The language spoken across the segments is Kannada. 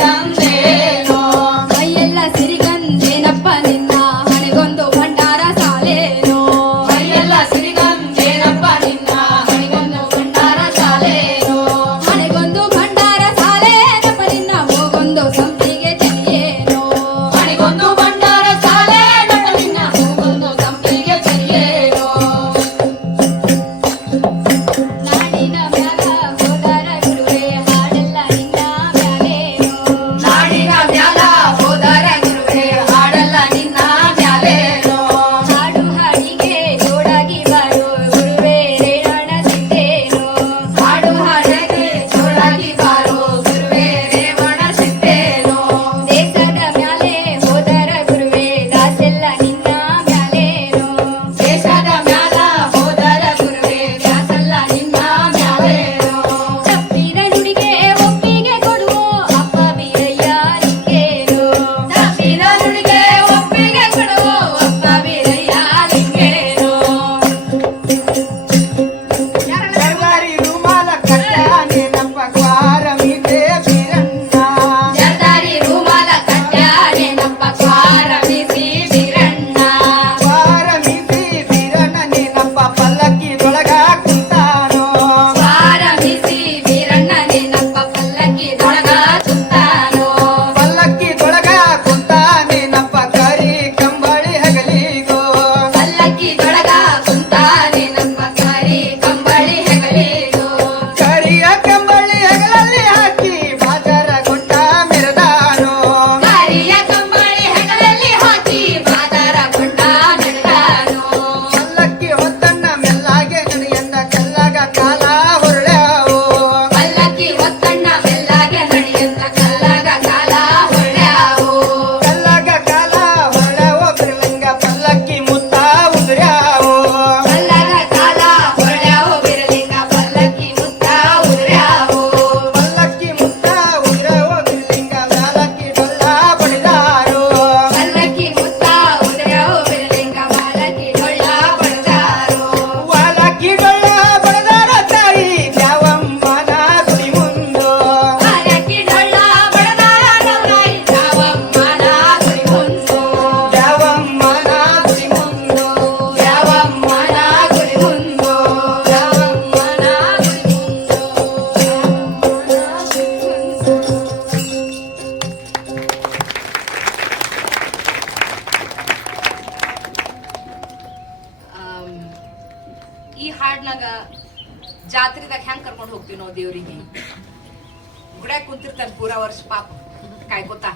난 देवरी गई गुडा कुंतीर तं पूरा आवर्स पाप काय कोता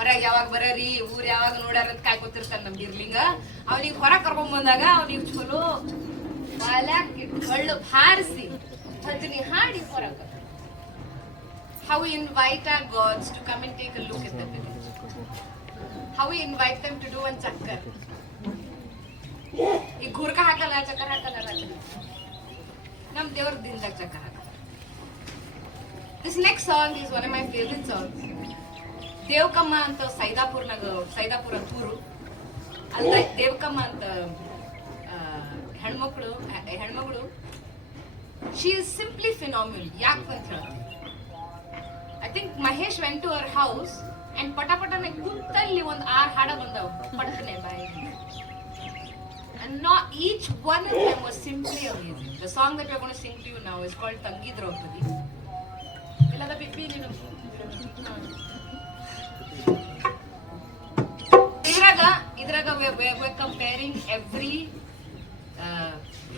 अरे यावग बरेरी ಊर ಯಾವಗ ನೋಡರಂತ काय ಕೋತಿರ್ತ ನಮ್ ಇರ್ಲಿಂಗ ಅವನಿ ಹೊರ ಕರ್ಕೊಂಡ ಬಂದಾಗ ಅವನಿ ಚೊಳು ಬಾಲ್ಯಕ್ಕೆ ಕೊಳ್ಳು ಭಾರಸಿ ಹಜ್ನಿ ಹಾಡಿ ಹೊರಕ how we invite gods to come and take a look at the finish how we invite them to do ಅನ್ ಚಕ್ಕರ್ ಈ ಘೋರ್ಕ ಹಾಕಲಾಯ ಚಕ್ಕರತನ ರತ ನಮ್ ದೇವರ ದಿಂದ ಚಕ್ಕರ this next song is one song ದೇವಕಮ್ಮ ಅಂತ ಸೈದಾಪುರ್ನಾಗ ಸೈದಾಪುರ ಊರು ಅಲ್ಲ ದೇವಕಮ್ಮ ಅಂತ ಹೆಣ್ಮಕ್ಳು ಹೆಣ್ಮಗಳು ಶಿ ಇಸ್ ಸಿಂಪ್ಲಿ ಫಿನಾಮಿಲ್ ಯಾಕೆ ಅಂತ ಹೇಳ್ತೀನಿ I think Mahesh went to our house and ಪಟಪಟನೆ ಕುಂತಲ್ಲಿ ಒಂದು ಆರು ಹಾಡ ಬಂದವು ಪಟನೆ ಬಾಯಿ And not each one of them was ఇలాగ పిప్పి నేను ಇದ್ರಾಗ ಇದ್ರಾಗ we comparing every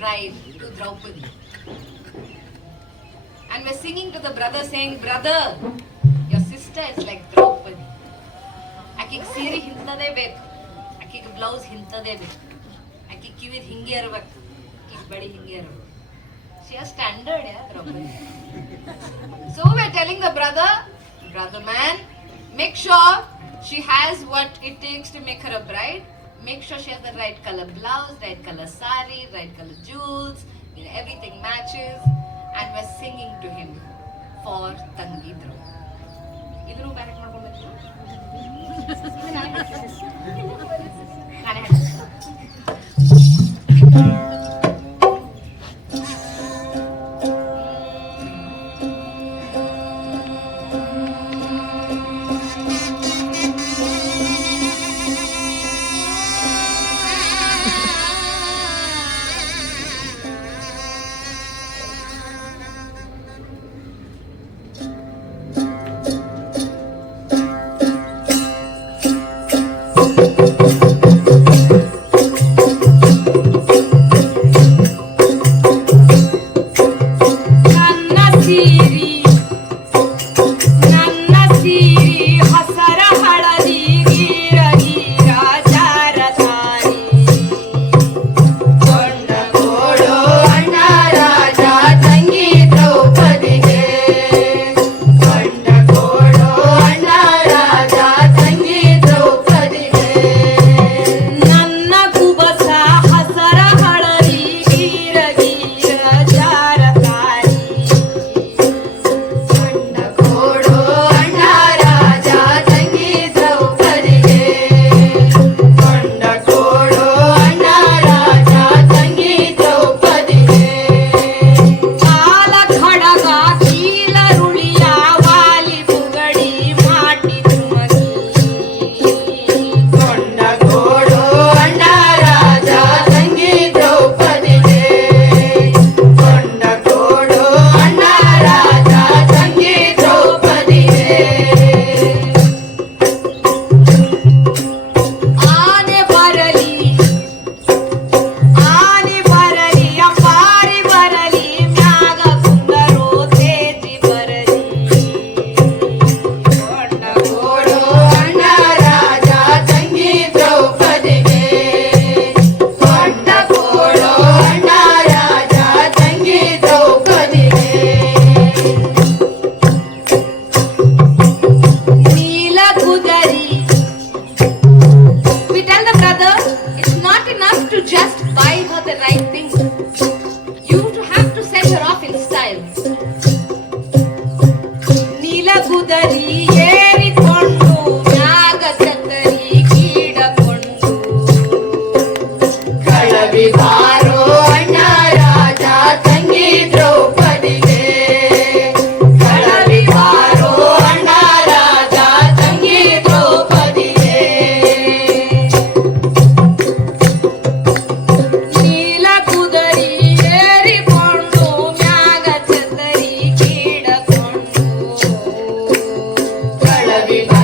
bride to Draupadi. And we're singing to the brother saying, Brother, your sister is like Draupadi. ಆಕಿಗೆ ಸೀರೆ ಹಿಂತದೇ ಬೇಕು ಆಕಿಗೆ ಬ್ಲೌಸ್ ಹಿಂತದೇ ಬೇಕು ಆಕಿ ಕಿವಿದ್ ಹಿಂಗೆ ಇರ್ಬೇಕು ಆಕಿಗೆ ಬಡಿ ಹಿಂಗೆ ಇರ್ಬೇಕು she standard yeah Draupadi So we're telling the brother, brother man, make sure she has what it takes to make her a bride. Make sure she has the right color blouse, right color sari, right color jewels, you know, everything matches. And we're singing to him for Tangidru. turn off in the Happy